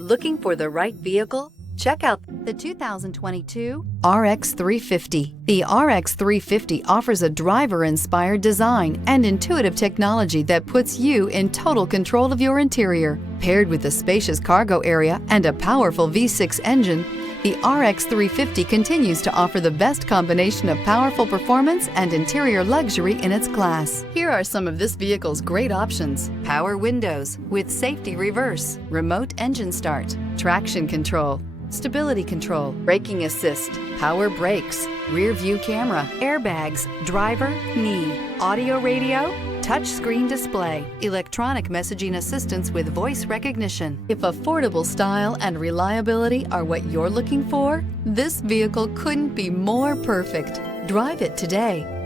Looking for the right vehicle? Check out the 2022 RX 350. The RX 350 offers a driver-inspired design and intuitive technology that puts you in total control of your interior. Paired with a spacious cargo area and a powerful V6 engine, the RX 350 continues to offer the best combination of powerful performance and interior luxury in its class. Here are some of this vehicle's great options: power windows with safety reverse, remote engine start, traction control, stability control, braking assist, power brakes, rear view camera, airbags, driver, knee, audio radio, touchscreen display, electronic messaging assistance with voice recognition. If affordable style and reliability are what you're looking for, this vehicle couldn't be more perfect. Drive it today.